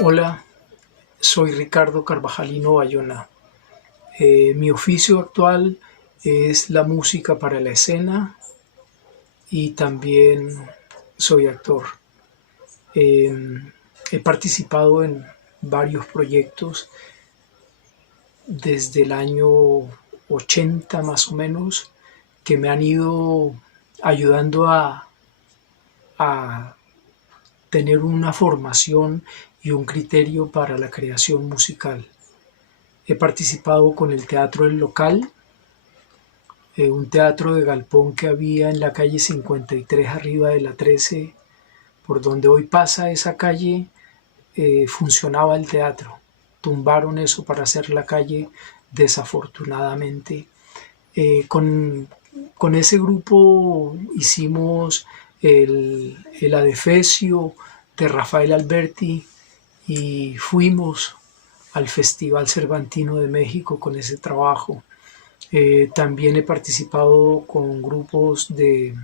Hola, soy Ricardo Carvajalino Bayona. Mi oficio actual es la música para la escena y también soy actor. Eh, He participado en varios proyectos desde el año 80 más o menos que me han ido ayudando a tener una formación y un criterio para la creación musical. He participado con el Teatro del Local, un teatro de galpón que había en la calle 53 arriba de la 13, por donde hoy pasa esa calle. Funcionaba el teatro. Tumbaron eso para hacer la calle, desafortunadamente. Con ese grupo hicimos el Adefesio de Rafael Alberti y fuimos al Festival Cervantino de México con ese trabajo. También he participado con grupos de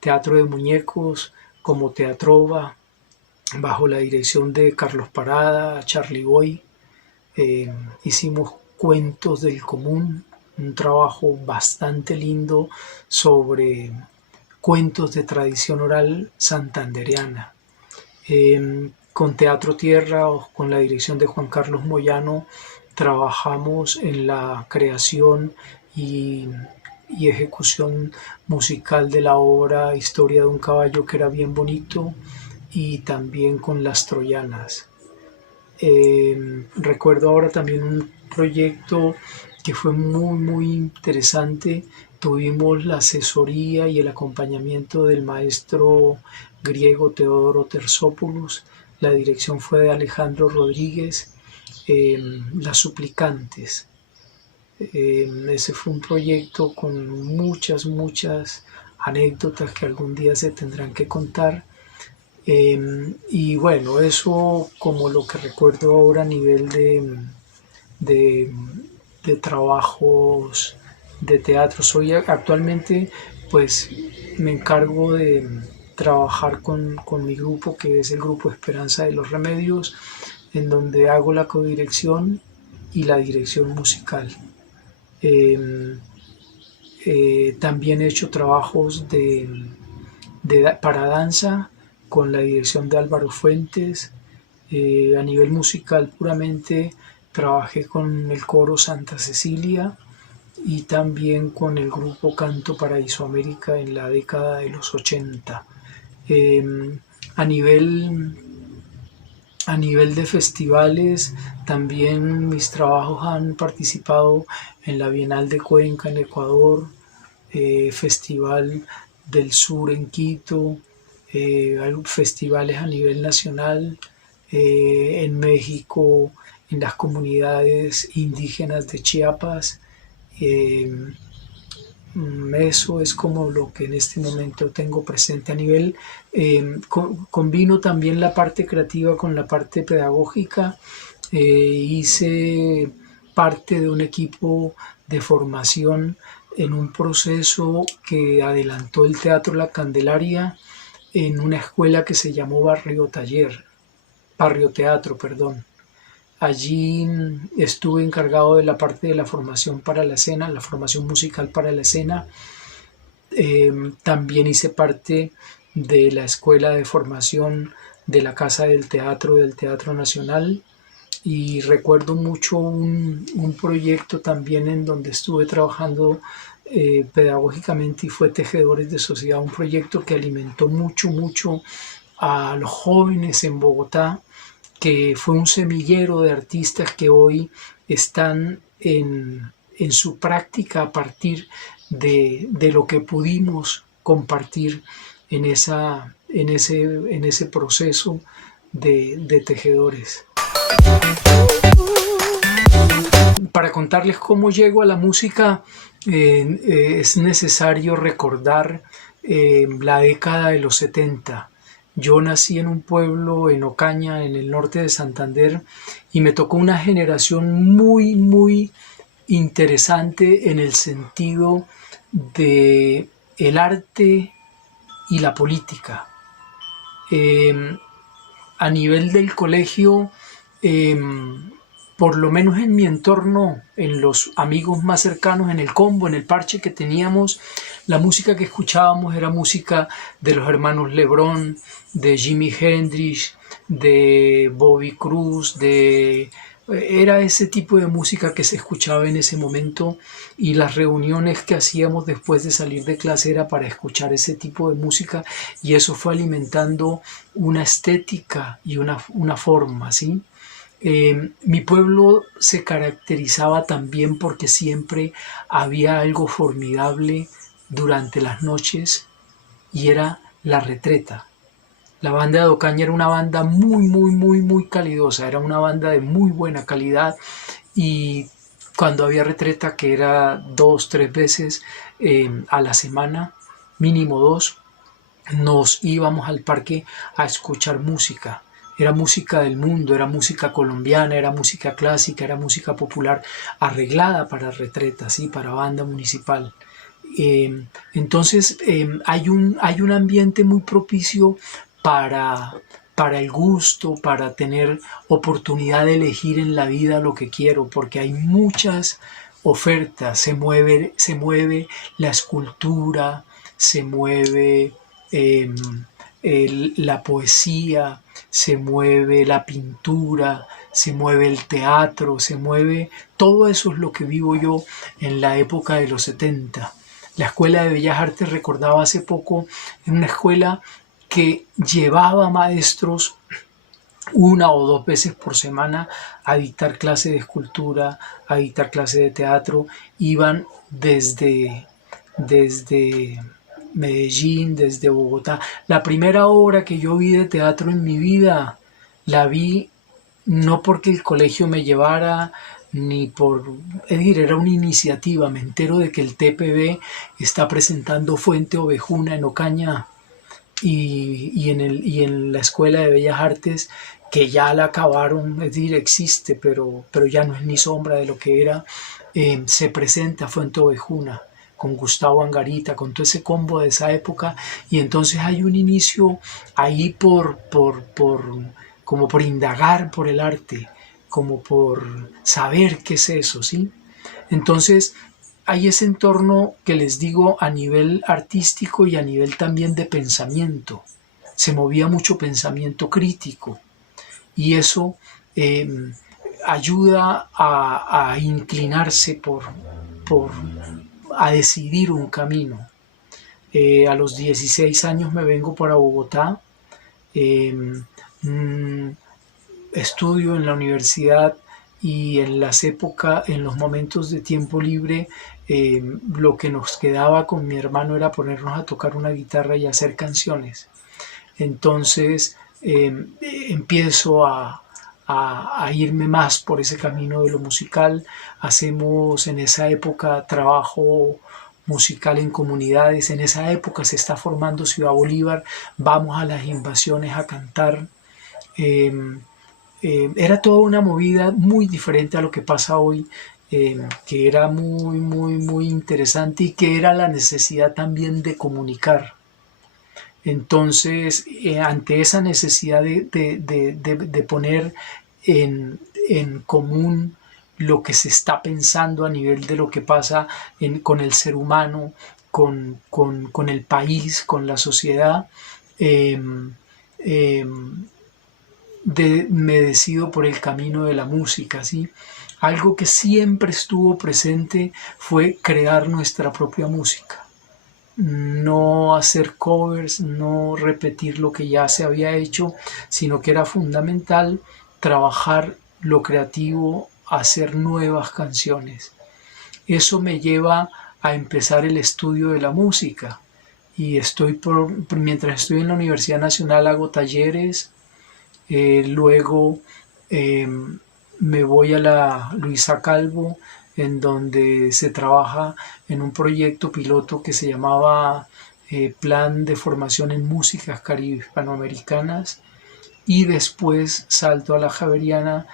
teatro de muñecos como Teatrova, bajo la dirección de Carlos Parada, Charlie Boy. Hicimos Cuentos del Común, un trabajo bastante lindo sobre cuentos de tradición oral santandereana. Con Teatro Tierra, o con la dirección de Juan Carlos Moyano, trabajamos en la creación y ejecución musical de la obra Historia de un caballo, que era bien bonito, y también con Las Troyanas. Recuerdo ahora también un proyecto que fue muy interesante. Tuvimos la asesoría y el acompañamiento del maestro griego Teodoro Tersópoulous. La dirección fue de Alejandro Rodríguez. Las Suplicantes. Ese fue un proyecto con muchas anécdotas que algún día se tendrán que contar. Y bueno, eso como lo que recuerdo ahora a nivel de, de trabajos de teatro. Actualmente, pues me encargo de trabajar con mi grupo, que es el grupo Esperanza de los Remedios, en donde hago la codirección y la dirección musical. También he hecho trabajos para danza con la dirección de Álvaro Fuentes. A nivel musical puramente trabajé con el coro Santa Cecilia y también con el grupo Canto para Isoamérica en la década de los 80. A nivel A nivel de festivales, también mis trabajos han participado en la Bienal de Cuenca en Ecuador, Festival del Sur en Quito, hay festivales a nivel nacional, en México, en las comunidades indígenas de Chiapas. eh, Eso es como lo que en este momento tengo presente a nivel. Combino también la parte creativa con la parte pedagógica. Hice parte de un equipo de formación en un proceso que adelantó el Teatro La Candelaria en una escuela que se llamó Barrio Teatro, perdón. Allí estuve encargado de la parte de la formación para la escena, la formación musical para la escena. También hice parte de la escuela de formación de la Casa del Teatro Nacional. Y recuerdo mucho un proyecto también en donde estuve trabajando pedagógicamente, y fue Tejedores de Sociedad, un proyecto que alimentó mucho a los jóvenes en Bogotá, que fue un semillero de artistas que hoy están en su práctica a partir de lo que pudimos compartir en ese proceso de tejedores. Para contarles cómo llego a la música, es necesario recordar la década de los 70. Yo nací en un pueblo en Ocaña, en el norte de Santander, y me tocó una generación muy interesante en el sentido de el arte y la política. A nivel del colegio, por lo menos en mi entorno, en los amigos más cercanos, en el combo, en el parche que teníamos, la música que escuchábamos era música de los hermanos Lebrón, de Jimi Hendrix, de Bobby Cruz, era ese tipo de música que se escuchaba en ese momento, y las reuniones que hacíamos después de salir de clase era para escuchar ese tipo de música, y eso fue alimentando una estética y una forma, ¿sí? Mi pueblo se caracterizaba también porque siempre había algo formidable durante las noches, y era la retreta. La banda de Ocaña era una banda muy calidosa, era una banda de muy buena calidad, y cuando había retreta, que era 2, 3 veces a la semana, mínimo 2, nos íbamos al parque a escuchar música. Era música del mundo, era música colombiana, era música clásica, era música popular arreglada para retreta, ¿sí? Para banda municipal. Entonces hay un ambiente muy propicio para el gusto, para tener oportunidad de elegir en la vida lo que quiero, porque hay muchas ofertas, se mueve la escultura, se mueve la poesía, se mueve la pintura, se mueve el teatro, se mueve, todo eso es lo que vivo yo en la época de los 70. La Escuela de Bellas Artes, recordaba hace poco, en una escuela que llevaba maestros 1 o 2 veces por semana a dictar clase de escultura, a dictar clase de teatro. Iban desde Medellín, desde Bogotá. La primera obra que yo vi de teatro en mi vida, la vi no porque el colegio me llevara, ni por, es decir, era una iniciativa. Me entero de que el TPB está presentando Fuente Ovejuna en Ocaña, y en la Escuela de Bellas Artes, que ya la acabaron, es decir, existe, pero ya no es ni sombra de lo que era, se presenta Fuente Ovejuna con Gustavo Angarita, con todo ese combo de esa época, y entonces hay un inicio ahí como por indagar por el arte, como por saber qué es eso, ¿sí? Entonces hay ese entorno que les digo a nivel artístico y a nivel también de pensamiento. Se movía mucho pensamiento crítico, y eso ayuda a inclinarse a decidir un camino. A los 16 años me vengo para Bogotá, eh, mm, estudio en la universidad, y en los momentos de tiempo libre, lo que nos quedaba con mi hermano era ponernos a tocar una guitarra y hacer canciones. Entonces empiezo a irme más por ese camino de lo musical. Hacemos en esa época trabajo musical en comunidades. En esa época se está formando Ciudad Bolívar. Vamos a las invasiones a cantar. Eh, Era toda una movida muy diferente a lo que pasa hoy, que era muy interesante, y que era la necesidad también de comunicar. Entonces, ante esa necesidad de poner en común lo que se está pensando a nivel de lo que pasa con el ser humano, con el país, con la sociedad, eh, eh, me decido por el camino de la música, ¿sí? Algo que siempre estuvo presente fue crear nuestra propia música. No hacer covers, no repetir lo que ya se había hecho, sino que era fundamental trabajar lo creativo, hacer nuevas canciones. Eso me lleva a empezar el estudio de la música, y mientras estoy en la Universidad Nacional hago talleres. Luego eh, me voy a la Luisa Calvo, en donde se trabaja en un proyecto piloto que se llamaba Plan de Formación en Músicas Caribe Hispanoamericanas, y después salto a la Javeriana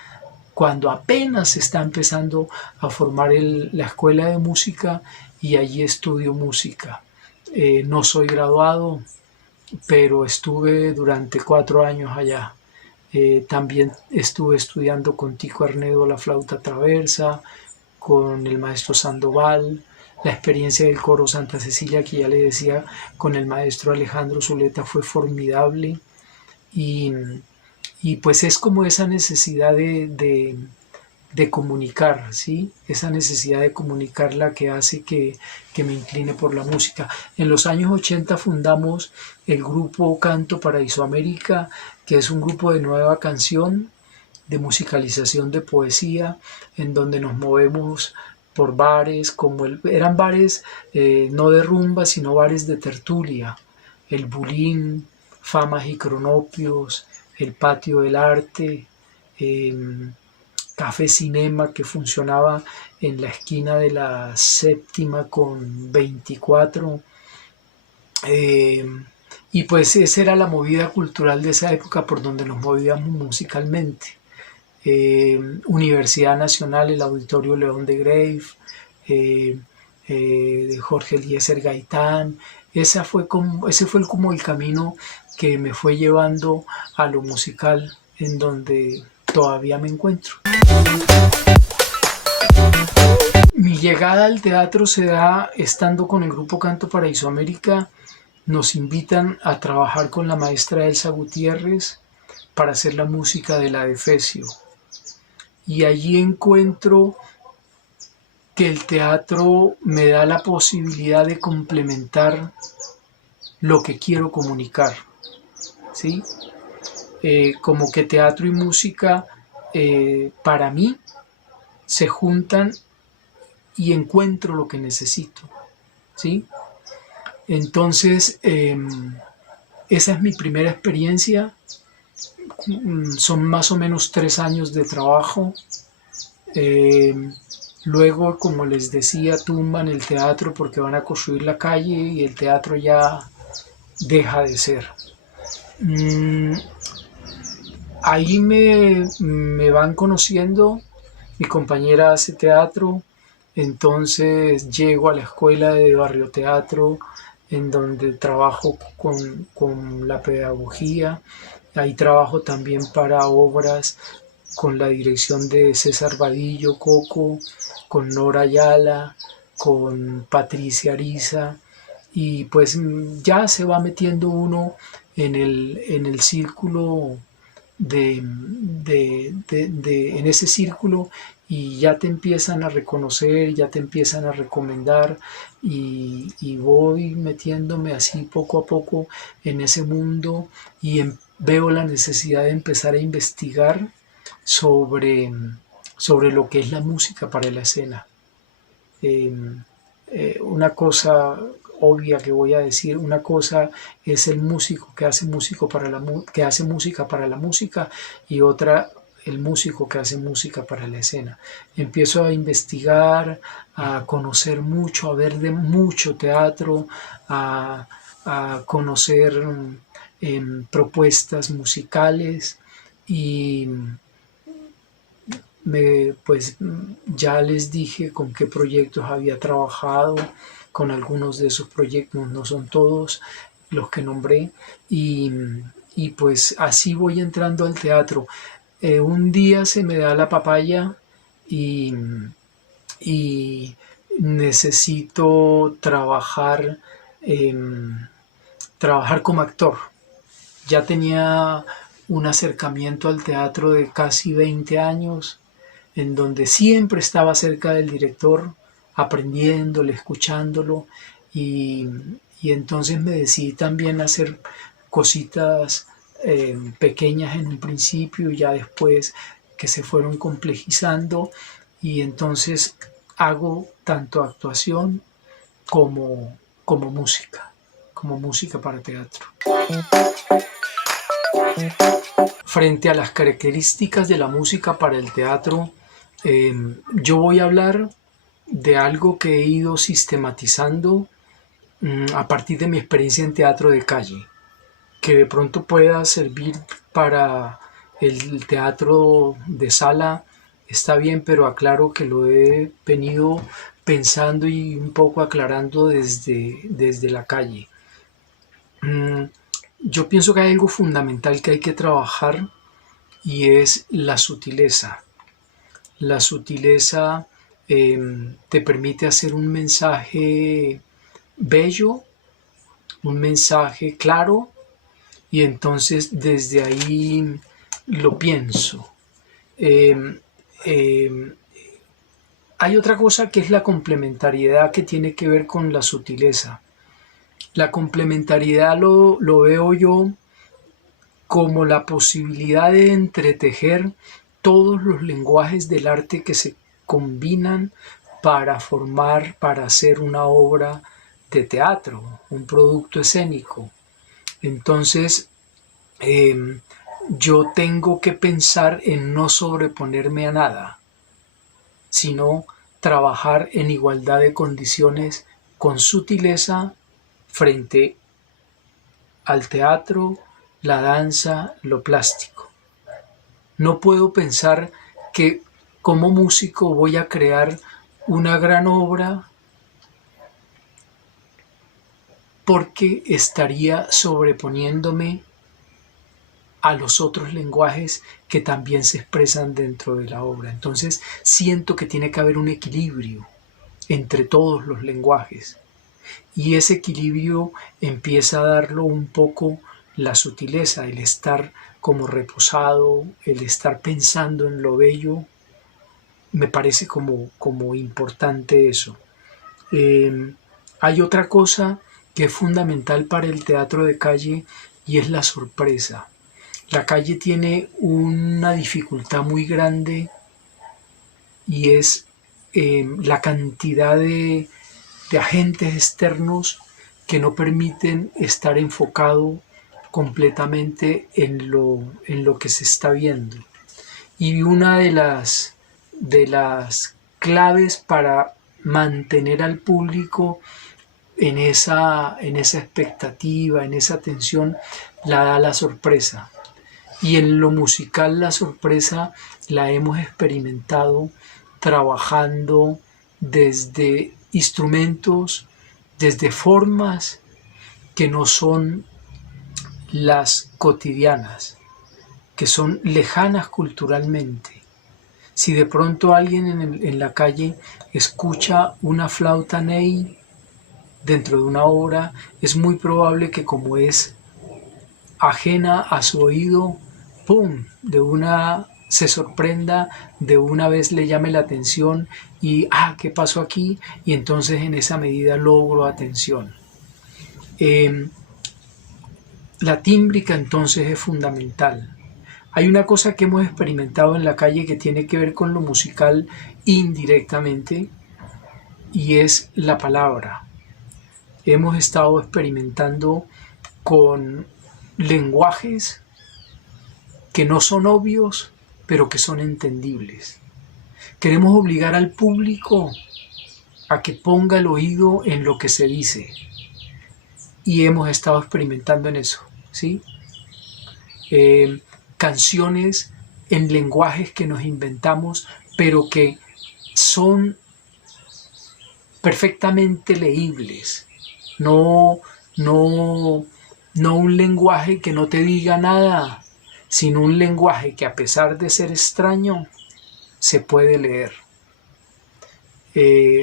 cuando apenas se está empezando a formar la escuela de música, y allí estudio música. No soy graduado, pero estuve durante 4 años allá. También estuve estudiando con Tico Arnedo la flauta traversa, con el maestro Sandoval, la experiencia del coro Santa Cecilia, que ya le decía, con el maestro Alejandro Zuleta, fue formidable. Y, y pues es como esa necesidad de comunicar, ¿sí? Esa necesidad de comunicar la que hace que me incline por la música. En los años 80 fundamos el grupo Canto para Isoamérica, que es un grupo de nueva canción, de musicalización de poesía, en donde nos movemos por bares, eran bares no de rumba, sino bares de tertulia, el Bulín, Famas y Cronopios, el Patio del Arte, Café Cinema, que funcionaba en la esquina de la Séptima con 24. Y pues esa era la movida cultural de esa época por donde nos movíamos musicalmente. Universidad Nacional, el Auditorio León de Grave, de Jorge Eliezer Gaitán. Ese fue como el camino que me fue llevando a lo musical, en donde todavía me encuentro. Mi llegada al teatro se da estando con el grupo Canto para Isoamérica. Nos invitan a trabajar con la maestra Elsa Gutiérrez para hacer la música de la Defecio. Y allí encuentro que el teatro me da la posibilidad de complementar lo que quiero comunicar, ¿sí? Como que teatro y música para mí se juntan y encuentro lo que necesito, ¿sí? Entonces, esa es mi primera experiencia. Son más o menos 3 años de trabajo. Luego, como les decía, tumban el teatro porque van a construir la calle y el teatro ya deja de ser. Ahí me van conociendo, mi compañera hace teatro, entonces llego a la escuela de Barrio Teatro, en donde trabajo con la pedagogía. Ahí trabajo también para obras con la dirección de César Vadillo Coco, con Nora Ayala, con Patricia Ariza, y pues ya se va metiendo uno en el círculo en ese círculo, y ya te empiezan a reconocer, ya te empiezan a recomendar, y voy metiéndome así poco a poco en ese mundo, y veo la necesidad de empezar a investigar sobre lo que es la música para la escena. Una cosa obvia que voy a decir, una cosa es el músico que hace música para la música, y otra el músico que hace música para la escena. Empiezo a investigar, a conocer mucho, a ver de mucho teatro, a conocer propuestas musicales, y pues ya les dije con qué proyectos había trabajado. Con algunos de esos proyectos, no son todos los que nombré, y pues así voy entrando al teatro. Un día se me da la papaya y necesito trabajar como actor. Ya tenía un acercamiento al teatro de casi 20 años, en donde siempre estaba cerca del director, aprendiéndole, escuchándolo, y entonces me decidí también a hacer cositas pequeñas en un principio, y ya después que se fueron complejizando, y entonces hago tanto actuación como música para teatro. Frente a las características de la música para el teatro, yo voy a hablar de algo que he ido sistematizando a partir de mi experiencia en teatro de calle, que de pronto pueda servir para el teatro de sala está bien, pero aclaro que lo he venido pensando y un poco aclarando desde la calle. Mm, Yo pienso que hay algo fundamental que hay que trabajar y es la sutileza. La sutileza te permite hacer un mensaje bello, un mensaje claro, y entonces desde ahí lo pienso. Eh, eh, Hay otra cosa que es la complementariedad que tiene que ver con la sutileza. La complementariedad lo veo yo como la posibilidad de entretejer todos los lenguajes del arte que se combinan para hacer una obra de teatro, un producto escénico. Entonces, eh, yo tengo que pensar en no sobreponerme a nada, sino trabajar en igualdad de condiciones con sutileza frente al teatro, la danza, lo plástico. No puedo pensar que como músico voy a crear una gran obra porque estaría sobreponiéndome a los otros lenguajes que también se expresan dentro de la obra. Entonces siento que tiene que haber un equilibrio entre todos los lenguajes. Y ese equilibrio empieza a darlo un poco la sutileza, el estar como reposado, el estar pensando en lo bello. Me parece como importante eso. Eh, Hay otra cosa que es fundamental para el teatro de calle y es la sorpresa. La calle tiene una dificultad muy grande y es la cantidad de agentes externos que no permiten estar enfocado completamente en lo que se está viendo. Y una de las claves para mantener al público en esa expectativa, en esa tensión, la da la sorpresa. Y en lo musical la sorpresa la hemos experimentado trabajando desde instrumentos, desde formas que no son las cotidianas, que son lejanas culturalmente. Si de pronto alguien en la calle escucha una flauta ney dentro de una obra, es muy probable que como es ajena a su oído, ¡pum!, de una se sorprenda, de una vez le llame la atención y, ¿qué pasó aquí? Y entonces en esa medida logro atención. Eh, la tímbrica entonces es fundamental. Hay una cosa que hemos experimentado en la calle que tiene que ver con lo musical indirectamente y es la palabra. Hemos estado experimentando con lenguajes que no son obvios, pero que son entendibles. Queremos obligar al público a que ponga el oído en lo que se dice. Y hemos estado experimentando en eso, ¿sí? Canciones en lenguajes que nos inventamos, pero que son perfectamente leíbles. No, no, no un lenguaje que no te diga nada, sino un lenguaje que a pesar de ser extraño, se puede leer.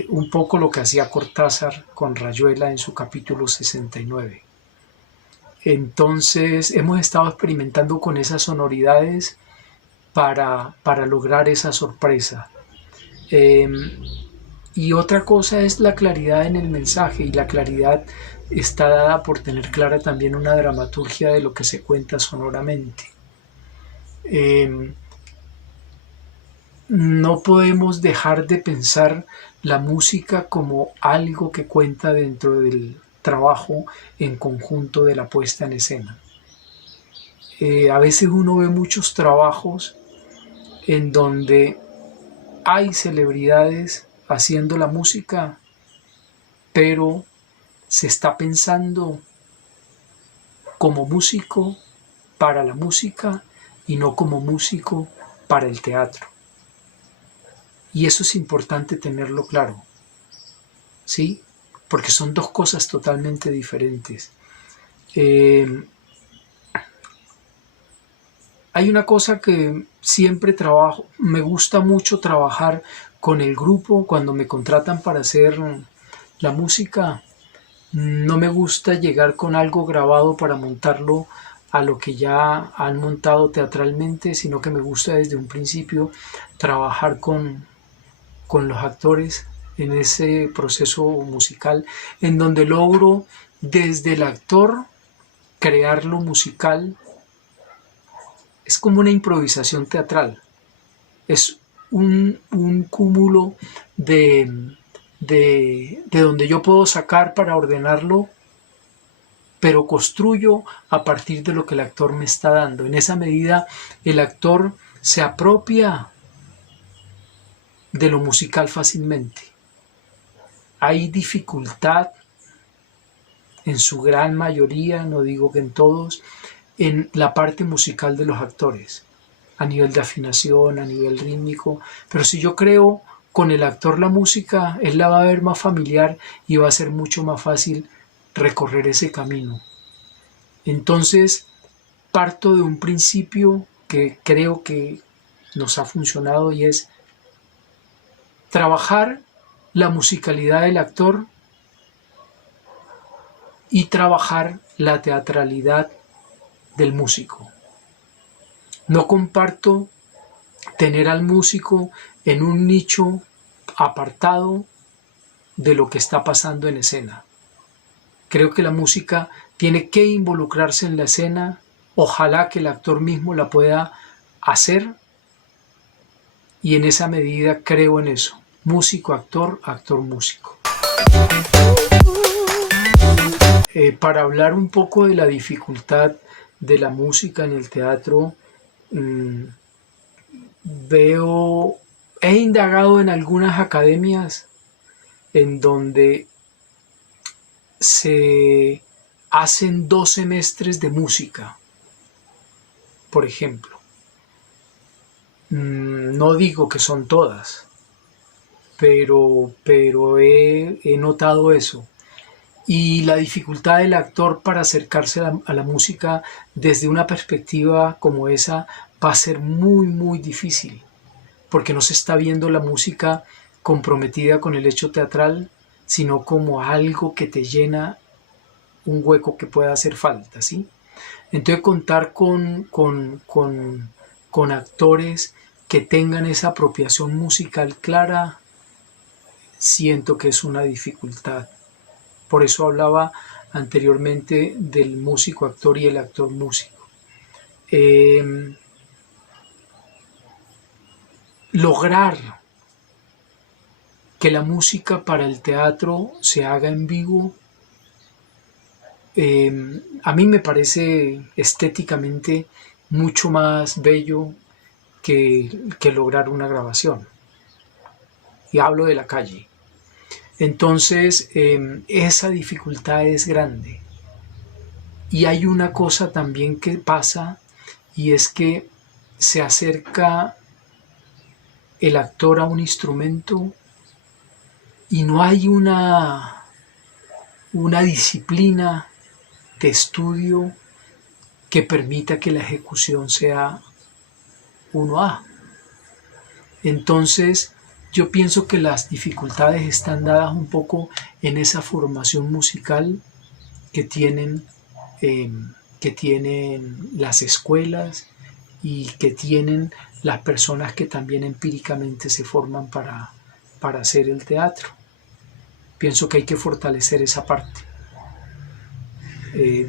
Un poco lo que hacía Cortázar con Rayuela en su capítulo 69. Entonces hemos estado experimentando con esas sonoridades para lograr esa sorpresa. Eh, y otra cosa es la claridad en el mensaje, y la claridad está dada por tener clara también una dramaturgia de lo que se cuenta sonoramente. No podemos dejar de pensar la música como algo que cuenta dentro del trabajo en conjunto de la puesta en escena. A veces uno ve muchos trabajos en donde hay celebridades haciendo la música, pero se está pensando como músico para la música y no como músico para el teatro. Y eso es importante tenerlo claro, ¿sí? Porque son dos cosas totalmente diferentes. Hay una cosa que siempre trabajo, me gusta mucho trabajar con el grupo cuando me contratan para hacer la música. No me gusta llegar con algo grabado para montarlo a lo que ya han montado teatralmente, sino que me gusta desde un principio trabajar con los actores en ese proceso musical, en donde logro desde el actor crear lo musical. Es como una improvisación teatral, es un cúmulo de donde yo puedo sacar para ordenarlo, pero construyo a partir de lo que el actor me está dando. En esa medida el actor se apropia de lo musical fácilmente. Hay dificultad en su gran mayoría, no digo que en todos, en la parte musical de los actores, a nivel de afinación, a nivel rítmico, pero si yo creo con el actor la música, él la va a ver más familiar y va a ser mucho más fácil recorrer ese camino. Entonces, parto de un principio que creo que nos ha funcionado y es trabajar la musicalidad del actor y trabajar la teatralidad del músico. No comparto tener al músico en un nicho apartado de lo que está pasando en escena. Creo que la música tiene que involucrarse en la escena, ojalá que el actor mismo la pueda hacer, y en esa medida creo en eso. Músico, actor, actor, músico. Para hablar un poco de la dificultad de la música en el teatro, he indagado en algunas academias en donde se hacen 2 semestres de música, por ejemplo. No digo que son todas, pero he notado eso. Y la dificultad del actor para acercarse a la música desde una perspectiva como esa va a ser muy, muy difícil, porque no se está viendo la música comprometida con el hecho teatral, sino como algo que te llena un hueco que pueda hacer falta, ¿sí? Entonces contar con actores que tengan esa apropiación musical clara, siento que es una dificultad. Por eso hablaba anteriormente del músico actor y el actor músico. Lograr que la música para el teatro se haga en vivo, a mí me parece estéticamente mucho más bello que lograr una grabación. Y hablo de la calle. Entonces, esa dificultad es grande. Y hay una cosa también que pasa, y es que se acerca el actor a un instrumento y no hay una disciplina de estudio que permita que la ejecución sea 1A. Entonces, yo pienso que las dificultades están dadas un poco en esa formación musical que tienen las escuelas y que tienen las personas que también empíricamente se forman para hacer el teatro. Pienso que hay que fortalecer esa parte,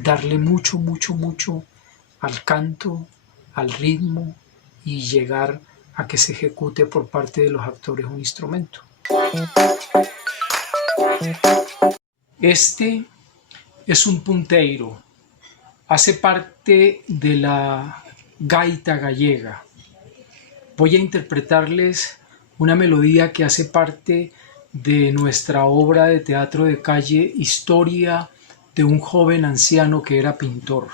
darle mucho, mucho, mucho al canto, al ritmo, y llegar a que se ejecute por parte de los actores un instrumento. Este es un punteiro, hace parte de la gaita gallega. Voy a interpretarles una melodía que hace parte de nuestra obra de teatro de calle, Historia de un joven anciano que era pintor.